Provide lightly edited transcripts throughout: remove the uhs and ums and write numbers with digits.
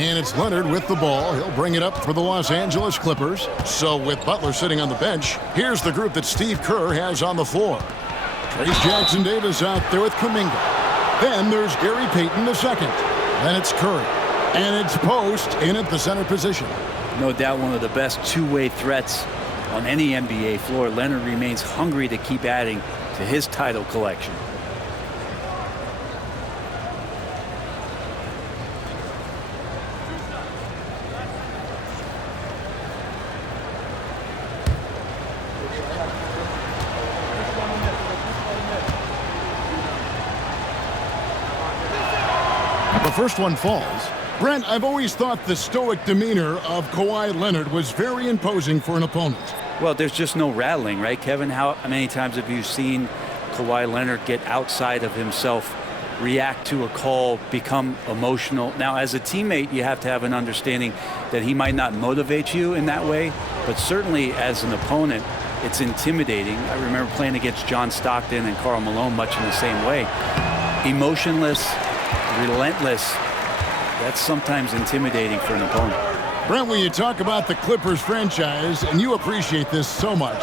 And it's Leonard with the ball. He'll bring it up for the Los Angeles Clippers. So with Butler sitting on the bench, here's the group that Steve Kerr has on the floor. Trace Jackson-Davis out there with Kuminga. Then there's Gary Payton II. Then it's Curry. And it's Post in at the center position. No doubt one of the best two-way threats on any NBA floor. Leonard remains hungry to keep adding to his title collection. The first one falls. Brent, I've always thought the stoic demeanor of Kawhi Leonard was very imposing for an opponent. Well, there's just no rattling, right, Kevin? How many times have you seen Kawhi Leonard get outside of himself, react to a call, become emotional? Now, as a teammate, you have to have an understanding that he might not motivate you in that way, but certainly as an opponent, it's intimidating. I remember playing against John Stockton and Karl Malone much in the same way. Emotionless, relentless. That's sometimes intimidating for an opponent. Brent, when you talk about the Clippers franchise, and you appreciate this so much,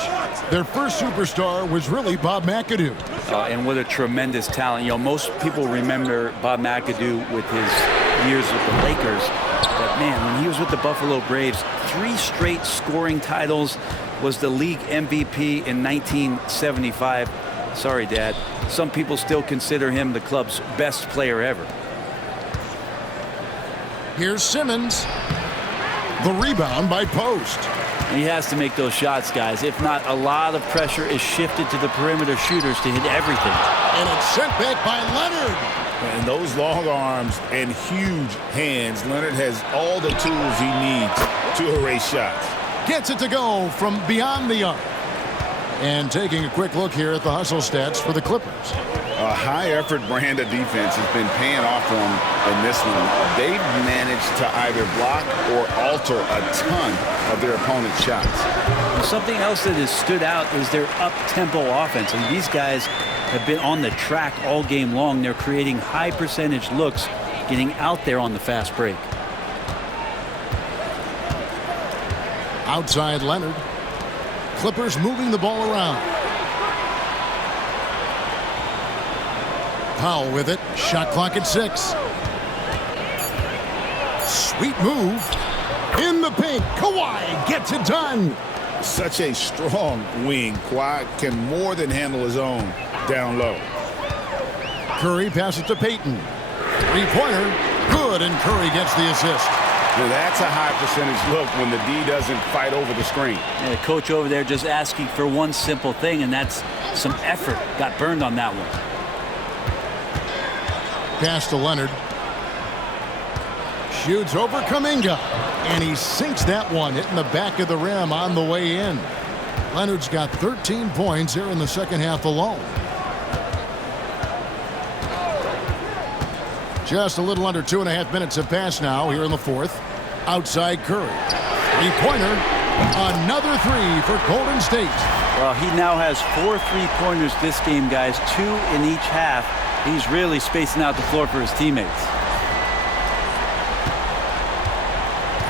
their first superstar was really Bob McAdoo. And what a tremendous talent. You know, most people remember Bob McAdoo with his years with the Lakers. But, man, when he was with the Buffalo Braves, 3 straight scoring titles, was the league MVP in 1975. Sorry, Dad. Some people still consider him the club's best player ever. Here's Simmons. The rebound by Post. He has to make those shots, guys. If not, a lot of pressure is shifted to the perimeter shooters to hit everything. And it's sent back by Leonard. And those long arms and huge hands, Leonard has all the tools he needs to erase shots. Gets it to go from beyond the arc. And taking a quick look here at the hustle stats for the Clippers. A high-effort brand of defense has been paying off for them in this one. They've managed to either block or alter a ton of their opponent's shots. And something else that has stood out is their up-tempo offense. And these guys have been on the track all game long. They're creating high-percentage looks, getting out there on the fast break. Outside Leonard. Clippers moving the ball around. Powell with it. Shot clock at 6. Sweet move. In the paint. Kawhi gets it done. Such a strong wing. Kawhi can more than handle his own down low. Curry passes to Payton. Three-pointer. Good, and Curry gets the assist. Well, that's a high percentage look when the D doesn't fight over the screen. And the coach over there just asking for one simple thing, and that's some effort. Got burned on that one. Pass to Leonard. Shoots over Kuminga. And he sinks that one, hitting the back of the rim on the way in. Leonard's got 13 points here in the second half alone. Just a little under 2.5 minutes have passed now here in the fourth. Outside Curry. Three-pointer. Another 3 for Golden State. Well, he now has 4 3-pointers this game, guys. 2 in each half. He's really spacing out the floor for his teammates.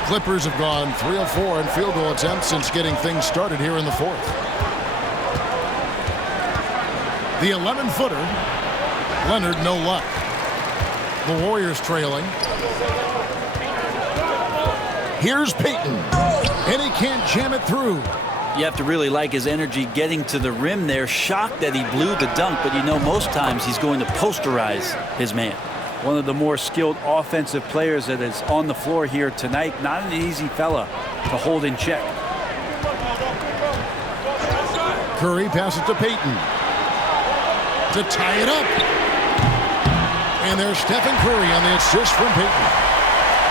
Clippers have gone 3 of 4 in field goal attempts since getting things started here in the fourth. The 11-footer. Leonard, no luck. The Warriors trailing. Here's Payton. And he can't jam it through. You have to really like his energy getting to the rim there. Shocked that he blew the dunk, but you know most times he's going to posterize his man. One of the more skilled offensive players that is on the floor here tonight. Not an easy fella to hold in check. Curry passes to Payton. To tie it up. And there's Stephen Curry on the assist from Payton.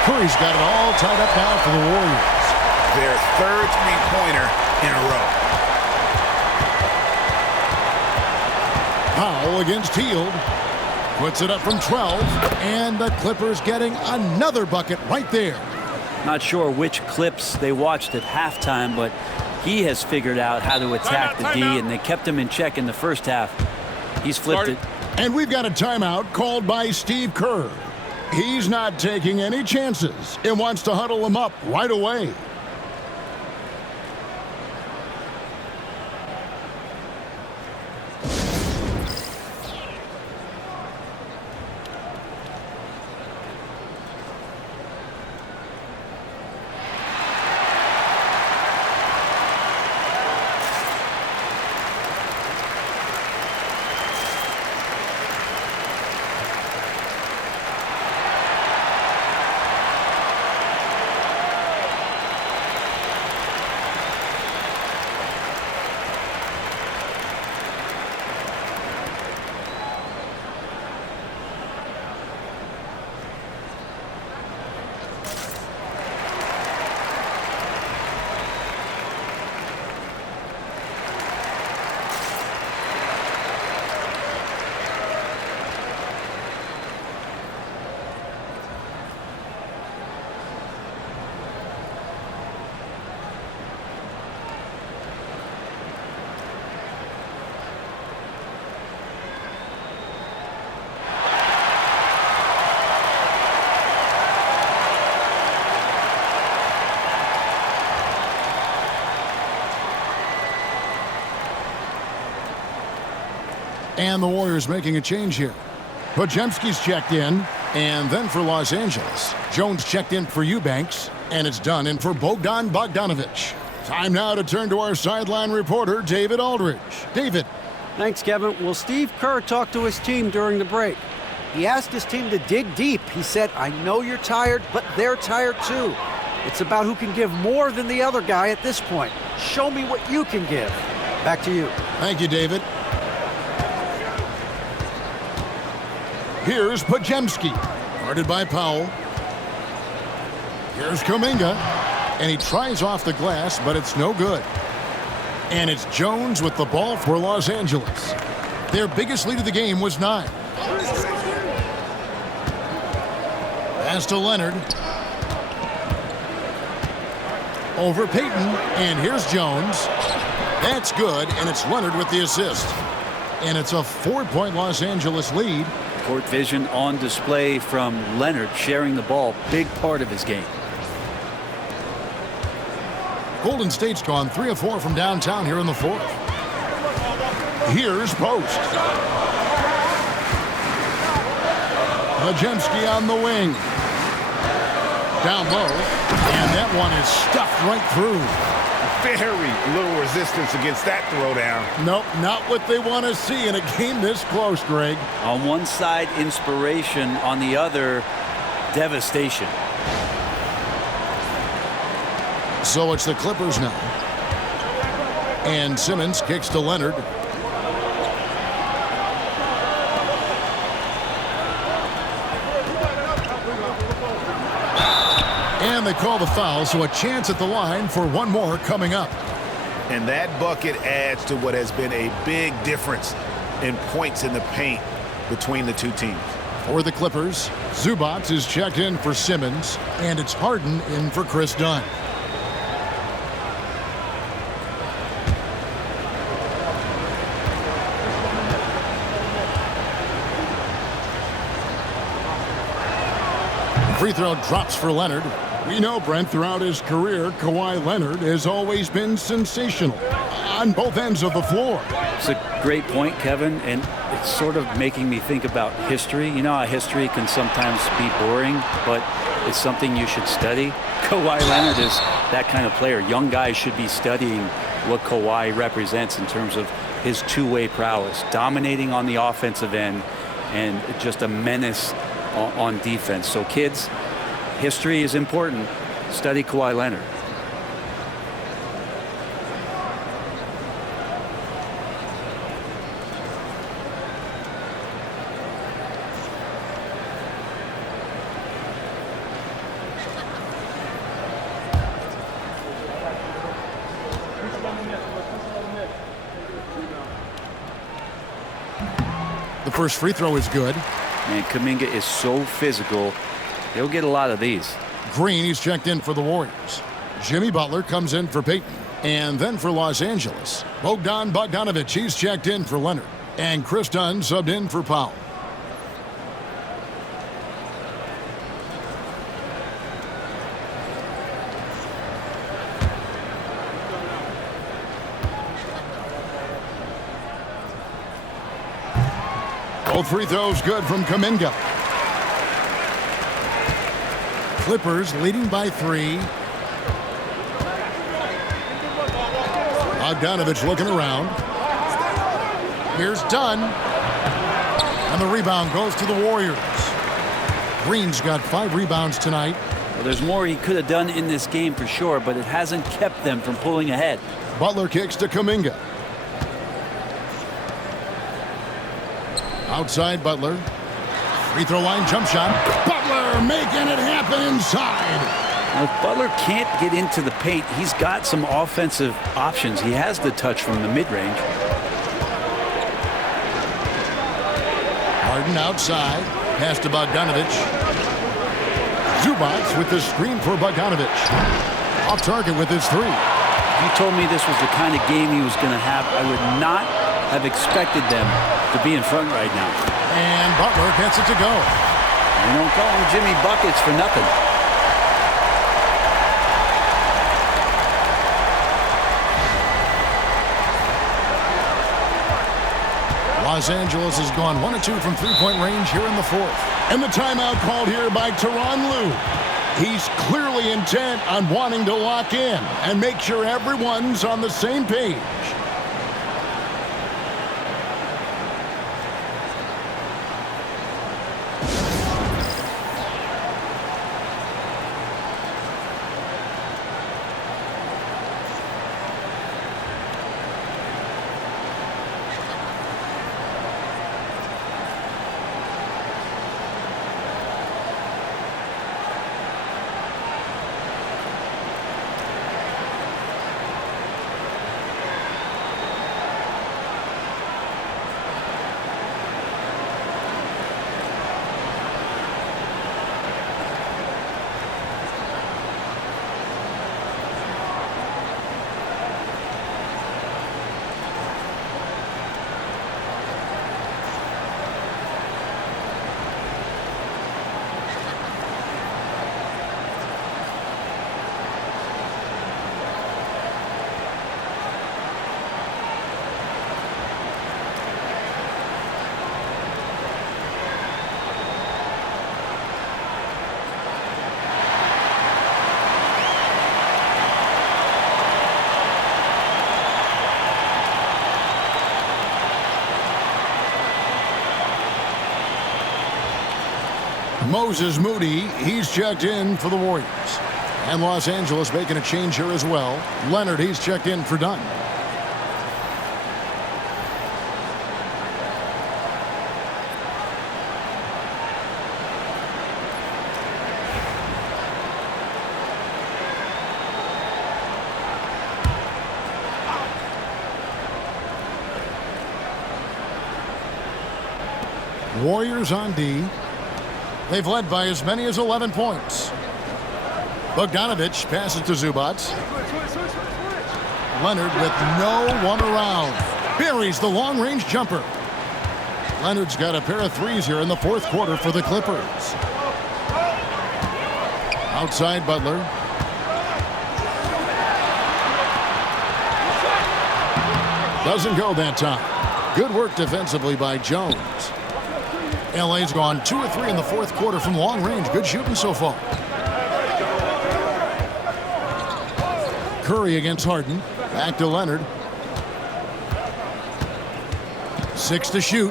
Curry's got it all tied up now for the Warriors. Their third three-pointer in a row. Powell against Hield. Puts it up from 12. And the Clippers getting another bucket right there. Not sure which clips they watched at halftime, but he has figured out how to attack the D, and they kept him in check in the first half. He's flipped it. And we've got a timeout called by Steve Kerr. He's not taking any chances and wants to huddle him up right away. And the Warriors making a change here. Podziemski's checked in, and then for Los Angeles, Jones checked in for Eubanks, and it's done in for Bogdan Bogdanovic. Time now to turn to our sideline reporter, David Aldridge. David. Thanks, Kevin. Well, Steve Kerr talked to his team during the break. He asked his team to dig deep. He said, I know you're tired, but they're tired too. It's about who can give more than the other guy at this point. Show me what you can give. Back to you. Thank you, David. Here's Podziemski, guarded by Powell. Here's Kuminga, and he tries off the glass, but it's no good. And it's Jones with the ball for Los Angeles. Their biggest lead of the game was 9. Pass to Leonard. Over Payton, and here's Jones. That's good, and it's Leonard with the assist. And it's a 4-point Los Angeles lead. Court vision on display from Leonard, sharing the ball, big part of his game. Golden State's gone 3 of 4 from downtown here in the 4th. Here's Post. Podziemski on the wing. Down low, and that one is stuffed right through. Very little resistance against that throwdown. Nope, not what they want to see in a game this close, Greg. On one side, inspiration. On the other, devastation. So it's the Clippers now. And Simmons kicks to Leonard. And they call the foul, so a chance at the line for one more coming up. And that bucket adds to what has been a big difference in points in the paint between the two teams. For the Clippers, Zubac is checked in for Simmons, and it's Harden in for Chris Dunn. Free throw drops for Leonard. We know, Brent, throughout his career, Kawhi Leonard has always been sensational on both ends of the floor. It's a great point, Kevin, and it's sort of making me think about history. You know how history can sometimes be boring, but it's something you should study. Kawhi Leonard is that kind of player. Young guys should be studying what Kawhi represents in terms of his two-way prowess, dominating on the offensive end and just a menace on defense. So kids, history is important. Study Kawhi Leonard. The first free throw is good. And Kuminga is so physical. He'll get a lot of these. Green, he's checked in for the Warriors. Jimmy Butler comes in for Payton. And then for Los Angeles, Bogdan Bogdanovic, he's checked in for Leonard. And Chris Dunn subbed in for Powell. Both free throws good from Kuminga. Clippers leading by 3. Bogdanovich looking around. Here's Dunn. And the rebound goes to the Warriors. Green's got 5 rebounds tonight. Well, there's more he could have done in this game for sure, but it hasn't kept them from pulling ahead. Butler kicks to Kuminga. Outside Butler. Free throw line jump shot. Butler making it happen inside. Now, if Butler can't get into the paint, he's got some offensive options. He has the touch from the mid-range. Harden outside. Pass to Bogdanovich. Zubac with the screen for Bogdanovich. Off target with his 3. If you told me this was the kind of game he was going to have, I would not have expected them to be in front right now. And Butler gets it to go. You don't call him Jimmy Buckets for nothing. Los Angeles has gone 1 of 2 from three-point range here in the 4th. And the timeout called here by Tyronn Lue. He's clearly intent on wanting to lock in and make sure everyone's on the same page. Moses Moody, he's checked in for the Warriors. And Los Angeles making a change here as well. Leonard, he's checked in for Dunn. Warriors on D. They've led by as many as 11 points. Bogdanovich passes to Zubac. Leonard with no one around. Buries the long-range jumper. Leonard's got a pair of threes here in the 4th quarter for the Clippers. Outside Butler. Doesn't go that time. Good work defensively by Jones. LA's gone 2 of 3 in the 4th quarter from long range. Good shooting so far. Curry against Harden. Back to Leonard. 6 to shoot.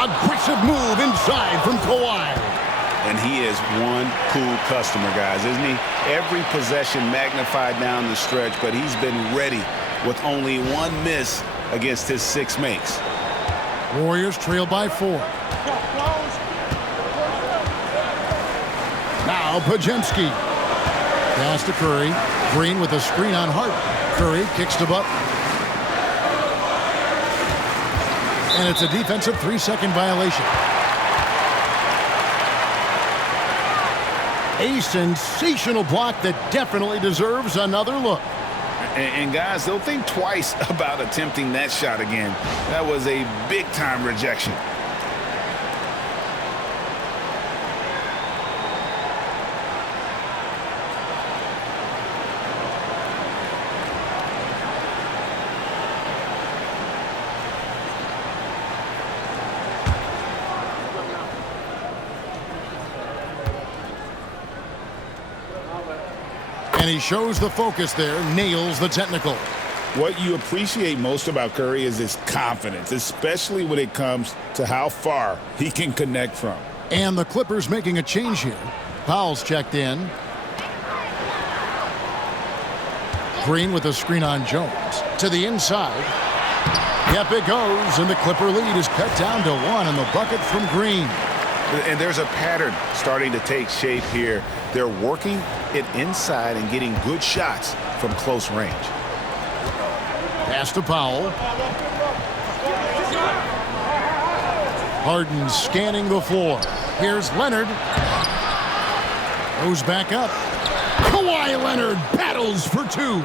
Aggressive move inside from Kawhi. And he is one cool customer, guys, isn't he? Every possession magnified down the stretch, but he's been ready with only one miss against his 6 makes. Warriors trail by 4. Now Podziemski. Pass to Curry. Green with a screen on Hart. Curry kicks to Butler. And it's a defensive 3-second violation. A sensational block that definitely deserves another look. And guys, they'll think twice about attempting that shot again. That was a big-time rejection. And he shows the focus there, nails the technical. What you appreciate most about Curry is his confidence, especially when it comes to how far he can connect from. And the Clippers making a change here. Powell's checked in. Green with a screen on Jones. To the inside. Yep, it goes, and the Clipper lead is cut down to 1 on the bucket from Green. And there's a pattern starting to take shape here. They're working it inside and getting good shots from close range. Pass to Powell. Harden scanning the floor. Here's Leonard. Goes back up. Kawhi Leonard battles for 2.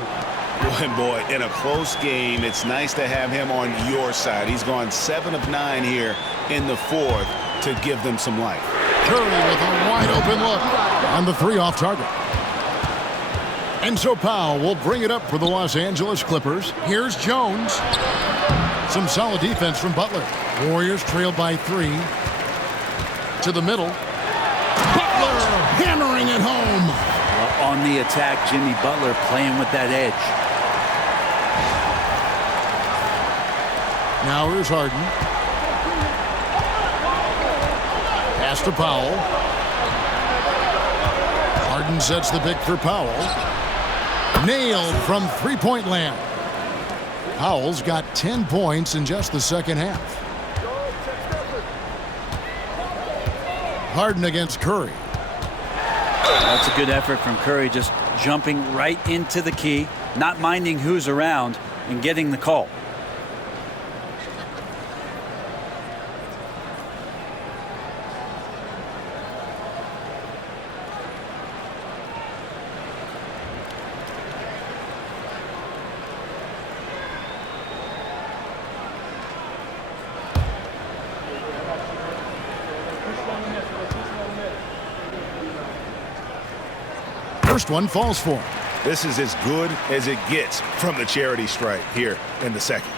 Boy, in a close game, it's nice to have him on your side. He's gone 7 of 9 here in the 4th to give them some life. Curry with a wide open look. And the 3 off target. And so Powell will bring it up for the Los Angeles Clippers. Here's Jones. Some solid defense from Butler. Warriors trailed by 3. To the middle. Butler hammering it home. Well, on the attack, Jimmy Butler playing with that edge. Now here's Harden. Pass to Powell. Harden sets the pick for Powell. Nailed from three-point land. Powell's got 10 points in just the second half. Harden against Curry. That's a good effort from Curry, just jumping right into the key, not minding who's around, and getting the call. First one falls for him. This is as good as it gets from the charity stripe here in the second.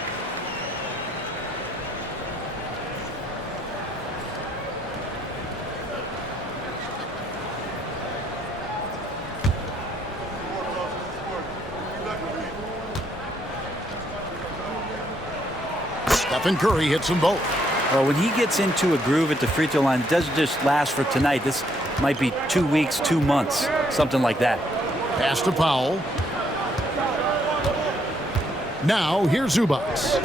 Stephen Curry hits them both. Well, when he gets into a groove at the free throw line, it doesn't just last for tonight. This might be 2 weeks, 2 months, something like that. Pass to Powell. Now here's Zubats.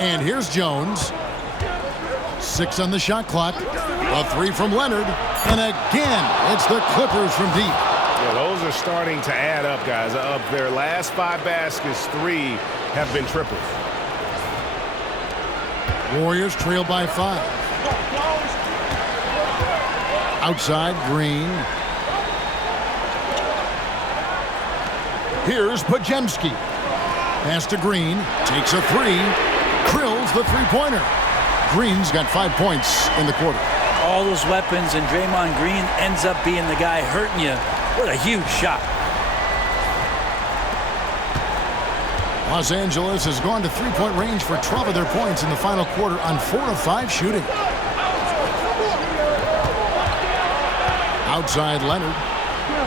And here's Jones. 6 on the shot clock. A 3 from Leonard. And again, it's the Clippers from deep. Yeah, those are starting to add up, guys. Of their last 5 baskets, 3 have been triples. Warriors trail by 5. Outside, Green. Here's Pajemski. Pass to Green. Takes a 3. Drills the three-pointer. Green's got 5 points in the quarter. All those weapons, and Draymond Green ends up being the guy hurting you. What a huge shot. Los Angeles has gone to three-point range for 12 of their points in the final quarter on 4 of 5 shooting. Outside Leonard.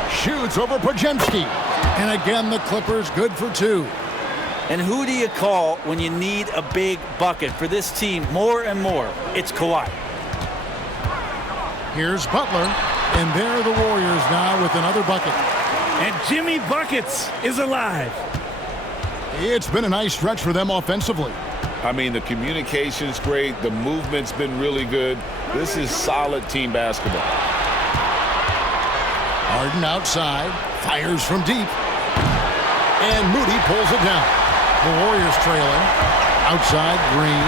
Shoots over Pajemski. And again, the Clippers good for 2. And who do you call when you need a big bucket for this team more and more? It's Kawhi. Here's Butler. And there are the Warriors now with another bucket. And Jimmy Buckets is alive. It's been a nice stretch for them offensively. I mean, the communication's great. The movement's been really good. This is solid team basketball. Harden outside, fires from deep, and Moody pulls it down. The Warriors trailing. Outside, Green.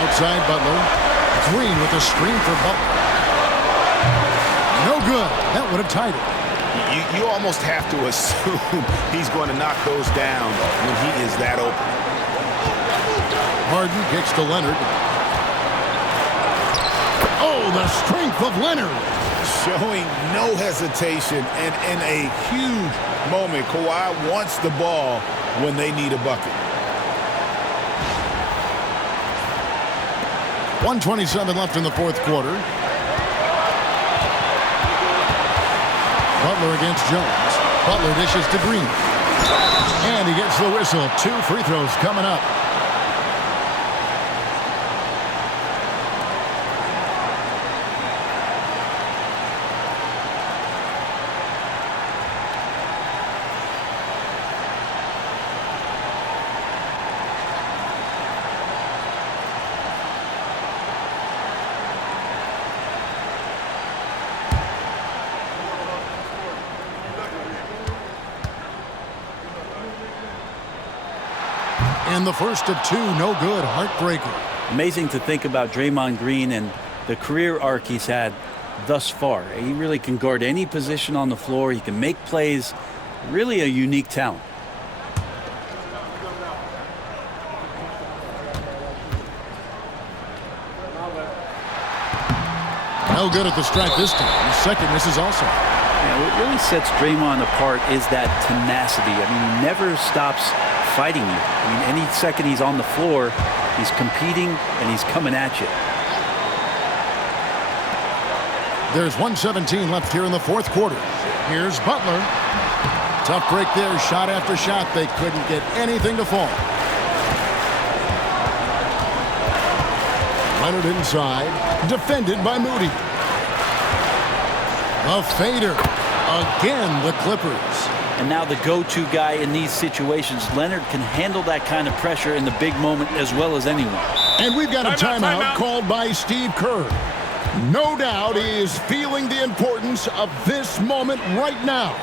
Outside, Butler. Green with a screen for Butler. No good. That would have tied it. You almost have to assume he's going to knock those down when he is that open. Harden kicks to Leonard. Oh, the strength of Leonard. Showing no hesitation, and in a huge moment, Kawhi wants the ball when they need a bucket. 1:27 left in the fourth quarter. Butler against Jones. Butler dishes to Green. And he gets the whistle. 2 free throws coming up. And the first of 2, no good. Heartbreaker. Amazing to think about Draymond Green and the career arc he's had thus far. He really can guard any position on the floor. He can make plays. Really a unique talent. No good at the stripe this time. His second misses also. Yeah, what really sets Draymond apart is that tenacity. I mean, he never stops fighting you. I mean, any second he's on the floor, he's competing and he's coming at you. There's 1:17 left here in the fourth quarter. Here's Butler. Tough break there. Shot after shot. They couldn't get anything to fall. Leonard inside. Defended by Moody. A fader. Again, the Clippers. And now the go-to guy in these situations. Leonard can handle that kind of pressure in the big moment as well as anyone. And we've got a timeout called by Steve Kerr. No doubt he is feeling the importance of this moment right now.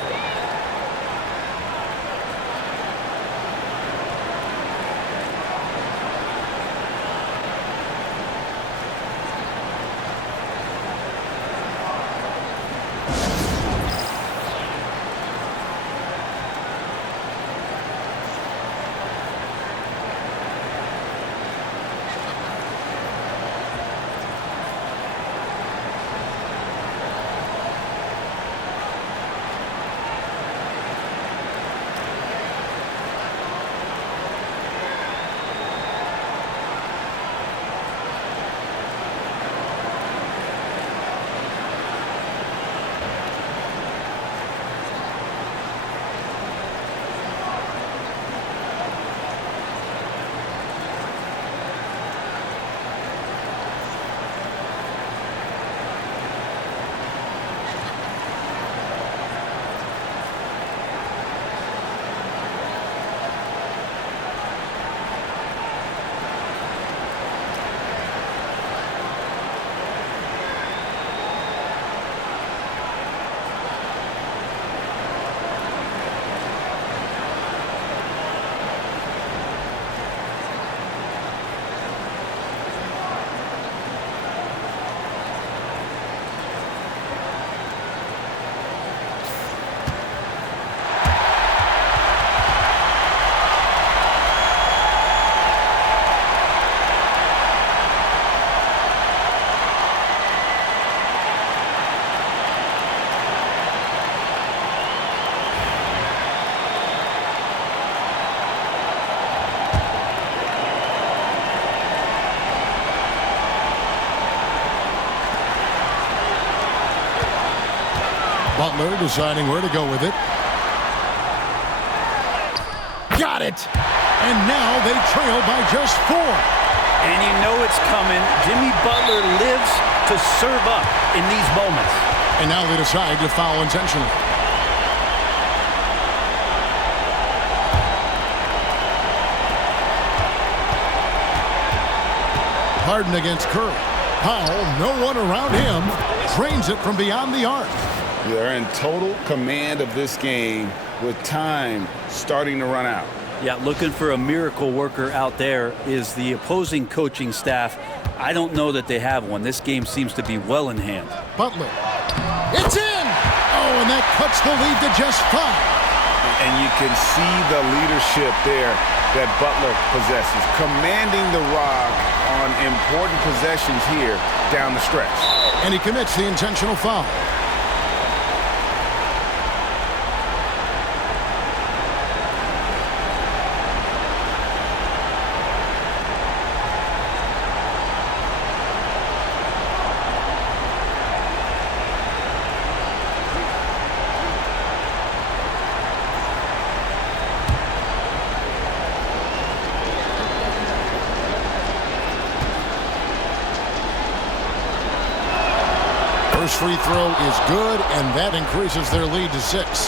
Butler deciding where to go with it. Got it! And now they trail by just 4. And you know it's coming. Jimmy Butler lives to serve up in these moments. And now they decide to foul intentionally. Harden against Curry. Powell, no one around him, drains it from beyond the arc. They're in total command of this game with time starting to run out. Yeah, looking for a miracle worker out there is the opposing coaching staff. I don't know that they have one. This game seems to be well in hand. Butler. It's in! Oh, and that cuts the lead to just 5. And you can see the leadership there that Butler possesses, commanding the rock on important possessions here down the stretch. And he commits the intentional foul. First free throw is good, and that increases their lead to 6.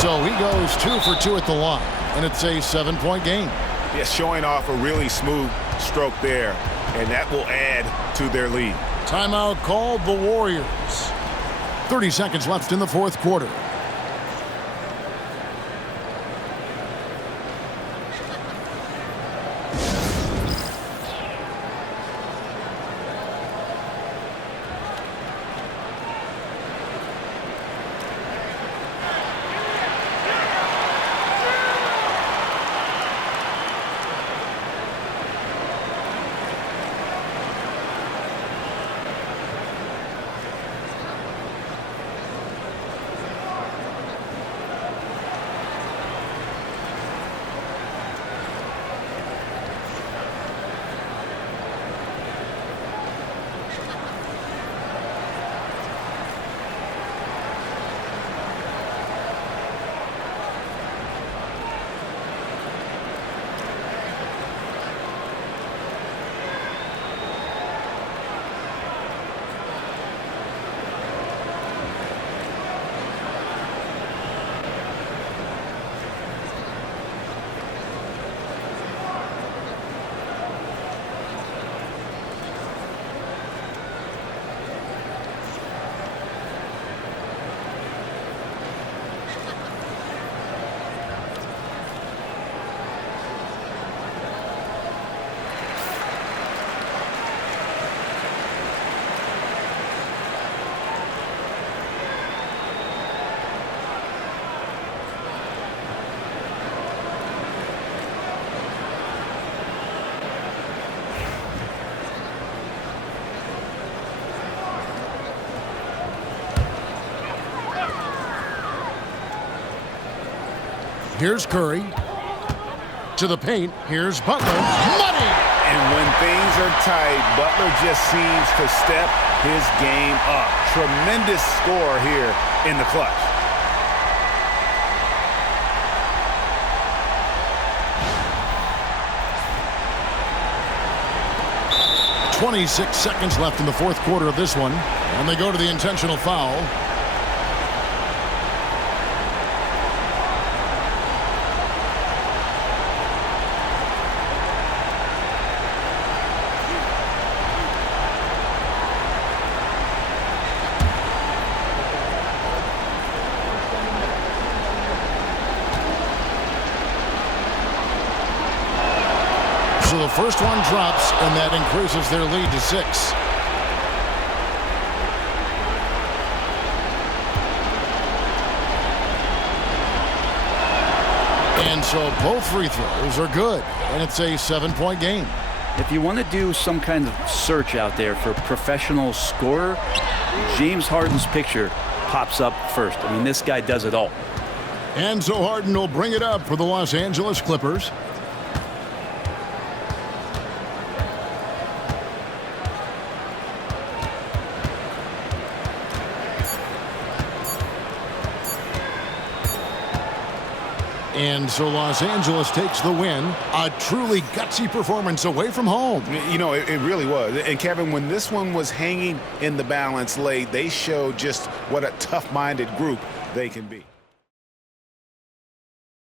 So he goes 2 for 2 at the line, and it's a 7-point game. Yeah, showing off a really smooth stroke there, and that will add to their lead. Timeout called the Warriors. 30 seconds left in the fourth quarter. Here's Curry. To the paint. Here's Butler. Money! And when things are tight, Butler just seems to step his game up. Tremendous score here in the clutch. .26 seconds left in the fourth quarter of this one. And they go to the intentional foul. So the first one drops, and that increases their lead to 6. And so both free throws are good, and it's a 7-point game. If you want to do some kind of search out there for professional scorer, James Harden's picture pops up first. I mean, this guy does it all. And so Harden will bring it up for the Los Angeles Clippers. And so Los Angeles takes the win. A truly gutsy performance away from home. You know, it really was. And Kevin, when this one was hanging in the balance late, they showed just what a tough-minded group they can be.